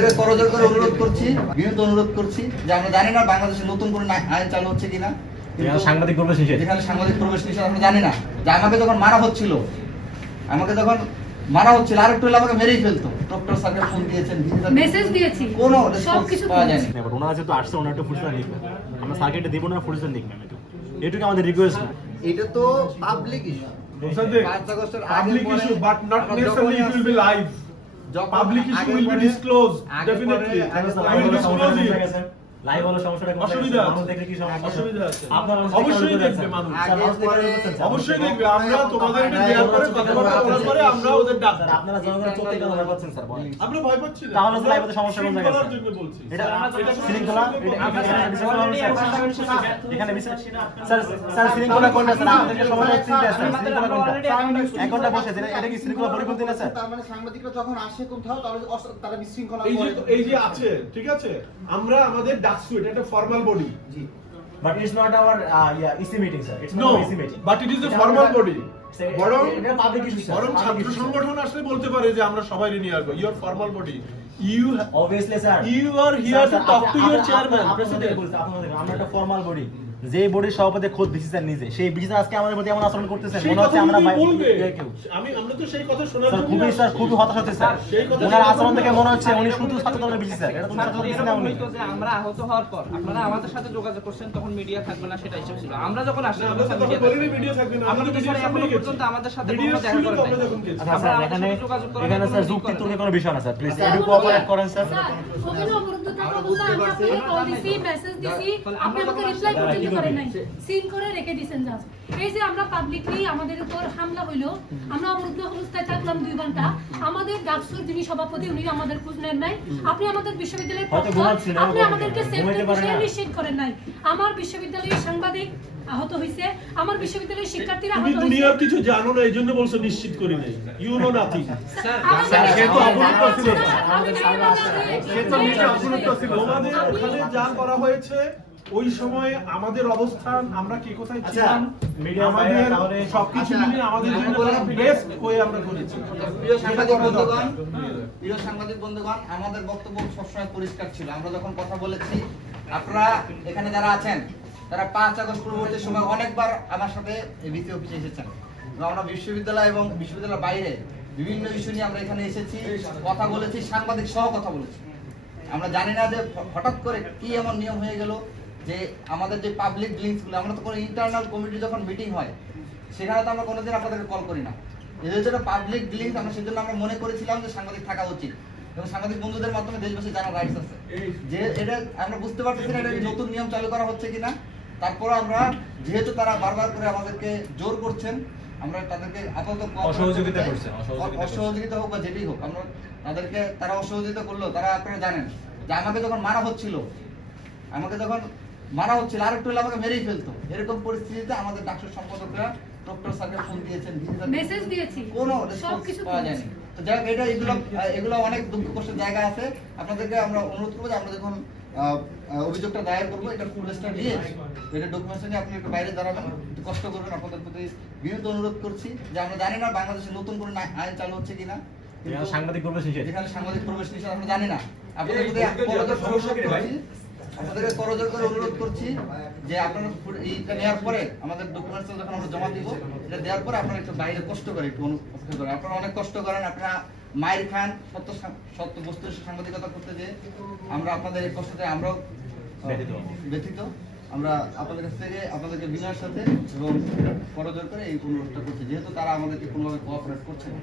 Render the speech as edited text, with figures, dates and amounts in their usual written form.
আপনাদেরকে করজোর করে অনুরোধ করছি, বিনীত অনুরোধ করছি যে আমরা জানি না বাংলাদেশে নতুন করে আইন চালু হচ্ছে কিনা, সাংবাদিক প্রবেশ নিষেধ, যেখানে সাংবাদিক প্রবেশ নিষেধ আমরা জানি না। যে আমাকে যখন মারা হচ্ছিল আরেকটু হলে আমাকে মেরেই ফেলতো। ডক্টর স্যারকে ফোন দিয়েছেন, মেসেজ দিয়েছি, কোনো সব কিছু পাওয়া যায়নি। বাট ওনারা যেহেতু আসছে ওনারা একটু ফুটসার লিখবেন, আমরা সার্কিটে দেব না, ফুটসার লিখবেন, এটুকু আমাদের রিকোয়েস্ট না। এটা তো public issue, public issue, but not necessarily it will be live. Public issue will be disclosed, definitely. I will disclose it. Live হলো সমস্যাটা কোথায়? অসুবিধা মানুষ দেখলে কি সমস্যা? অসুবিধা আছে। আপনারা অবশ্যই দেখবে মানুষ। অবশ্যই দেখবে। আমরা তোমাদেরকে দেওয়ার পরে কথাবার্তা বলার পরে আমরা ওদের ডাক। স্যার আপনারা জনগণের চোখে কেন ভয় পাচ্ছেন স্যার বলেন? আমরা ভয় পাচ্ছি না। তাহলে লাইভে তো সমস্যা কোন জায়গায়? জন্য বলছি। এটা শৃঙ্খলা, এখানে বিষয় স্যার শৃঙ্খলা কোনটা স্যার? আপনাদের সমস্যা চিন্তা আছে, শৃঙ্খলা কোনটা? এক ঘন্টা বসে এটা কি শৃঙ্খলা পরিপন্থী না স্যার? তার মানে সাংবাদিকরা যখন আসে কোথাও তাহলে তারা বিশৃঙ্খলা করে। এই যে আছে, ঠিক আছে? আমরা আমাদের ডাকসু, এটা একটা formal body. G. But it's not our EC meeting, sir. It's not No, our EC meeting. but it is a formal body. বরং এটা পাবলিক ইস্যু স্যার। বরং ছাত্র সংগঠন আসলে বলতে পারে যে আমরা সবাই নিয়ে আসবো। Your formal body, you obviously sir, you are here to talk to your chairman, president. আমরা একটা ফর্মাল বডি, যে বডির সভাপতি খোদ বিসি স্যার নিজে, সেই বিসি স্যার আজকে আমাদের প্রতি এমন আচরণ করতেছেন সেই মনে হচ্ছে আমরা কথাগুলো বলবে। কেউ আমরা তো সেই কথা শোনার স্যার জন্য স্যার খুবই হতাশ হচ্ছে স্যার। সেই কথা ওনার আচরণ দেখে মনে হচ্ছে উনি শুধু ছাত্র দলের বিসি স্যার। এটা তো ছাত্র দলের বিসি না উনি। যে আমরা আহত হওয়ার পর আপনারা আমাদের সাথে যোগাযোগ করছেন, তখন মিডিয়া থাকবে না সেটা হিসাব ছিল। আমরা যখন আসলাম আমরা তো তখন বলিনি ভিডিও থাকবে না। আমরা কিন্তু স্যার এখনো পর্যন্ত আমাদের সাথে কোনো দেখা করেন নাই। আচ্ছা স্যার এখানে স্যার যুক্তি তুলে কোনো বিষয় না স্যার, প্লিজ একটু কোঅপারেট করেন স্যার। ওখানে অবরুদ্ধ থাকা অবস্থায় আমরা আপনাকে কল দিছি, মেসেজ দিছি, আপনি আমাকে রিপ্লাই পর্যন্ত করেন নাই, সিন করে রেখে দিয়েছেন জাস্ট। এই যে আমরা পাবলিকলি আমাদের উপর হামলা হইলো, আমরা অবরুদ্ধ অবস্থায় থাকলাম 2 ঘন্টা, আমাদের ডাকসুর যিনি সভাপতি উনি আমাদের খোঁজ নেন নাই, আপনি আমাদের বিশ্ববিদ্যালয়ের আপনি আমাদেরকে সেফটি বিষয়ে নিশ্চিত করেন নাই। আমার বিশ্ববিদ্যালয়ের সাংবাদিক আহত হইছে, আমার বিশ্ববিদ্যালয়ের শিক্ষার্থীরা আহত তুমি হইছে। দুনিয়ার কিছু জানো না, এইজন্য বলছো নিশ্চিত করি নাই। You know nothing. স্যার সে তো অবরুদ্ধ ছিল। সে তো নিজে অবরুদ্ধ ছিল। তোমাদের ওখানে যা করা হয়েছে ওই সময় আমাদের অবস্থান, আমরা কি কোথায় ছিলাম, আমাদের সবকিছু মিলিয়ে আমাদের জন্য বেস্ট হয়ে আমরা করেছি। প্রিয় সাংবাদিক বন্ধুগণ, আমাদের বক্তব্য সবসময় পরিষ্কার ছিল। আমরা যখন কথা বলেছি, আপনারা এখানে যারা আছেন তারা 5 আগস্ট পূর্ববর্তী সময় অনেকবার আমার সাথে ভিসি অফিসে এসেছেন। আমরা বিশ্ববিদ্যালয় এবং বিশ্ববিদ্যালয়ের বাইরে বিভিন্ন ইস্যু নিয়ে আমরা এখানে এসেছি, কথা বলেছি, সাংবাদিক সহ কথা বলেছি। আমরা জানি না যে হঠাৎ করে কি এমন নিয়ম হয়ে গেল যে আমাদের যে পাবলিক লিঙ্কসগুলো, আমরা তো কোনো ইন্টারনাল কমিটি যখন মিটিং হয় সেখানে তো আমরা কোনোদিন আপনাদেরকে কল করি না। যেহেতু এটা পাবলিক লিঙ্ক, আমরা সেজন্য আমরা মনে করেছিলাম যে সাংবাদিক থাকা উচিত এবং সাংবাদিক বন্ধুদের মাধ্যমে দেশবাসী জানার রাইটস আছে। যে এটা আমরা বুঝতে পারতেছি না এটা নতুন নিয়ম চালু করা হচ্ছে কিনা। তারপর আমরা যেহেতু তারা বারবার করে আমাদেরকে জোর করছেন, আমরা তাদেরকে আপাতত অসহযোগিতা হোক বা যেটাই হোক, আমরা তাদেরকে তারা অসহযোগিতা করলো। তারা আপনারা জানেন যে আমাকে যখন মারা হচ্ছিল আরেকটু হলে আমাকে মেরেই ফেলতো। এরকম পরিস্থিতিতে আমাদের ডাক্তার সম্পাদকরা ডক্টর স্যারকে ফোন দিয়েছেন, মেসেজ দিয়েছি, কোনো সব কিছু পাওয়া যায়নি। তো যাই হোক, এগুলো অনেক দুঃখ কষ্টের জায়গা আছে। আপনাদেরকে আমরা অনুরোধ করবো যে আমরা যখন অভিযোগটা দায়ের করবো, এটা ফুল লিস্টটা নিয়ে এটা ডকুমেন্টস নিয়ে আপনি একটু বাইরে দাঁড়াবেন, একটু কষ্ট করবেন। আপনাদের প্রতি বিনীত অনুরোধ করছি যে আমরা জানি না বাংলাদেশে নতুন করে আইন চালু হচ্ছে কিনা, সাংবাদিক প্রবেশ নিষেধ, যেখানে সাংবাদিক প্রবেশ নিষেধ আমরা জানি না। আপনাদেরকে করজোর করে অনুরোধ করছি যে আপনারা এইটা নেওয়ার পরে আমাদের ডকুমেন্টস যখন আমরা জমা দিব, এটা দেওয়ার পরে আপনারা একটু বাইরে কষ্ট করে একটু অনুভব করেন। আপনারা অনেক কষ্ট করেন, আপনারা মায়ের খান সত্য বস্তুর সাংবাদিকতা করতে যে আমরা আপনাদের এই কষ্টতে আমরাও ব্যথিত। আমরা আপনাদের কাছ থেকে আপনাদেরকে বিনয়ের সাথে এবং করজোর করে এই অনুরোধটা করছি, যেহেতু তারা আমাদেরকে কোনোভাবে কোঅপারেট করছে না।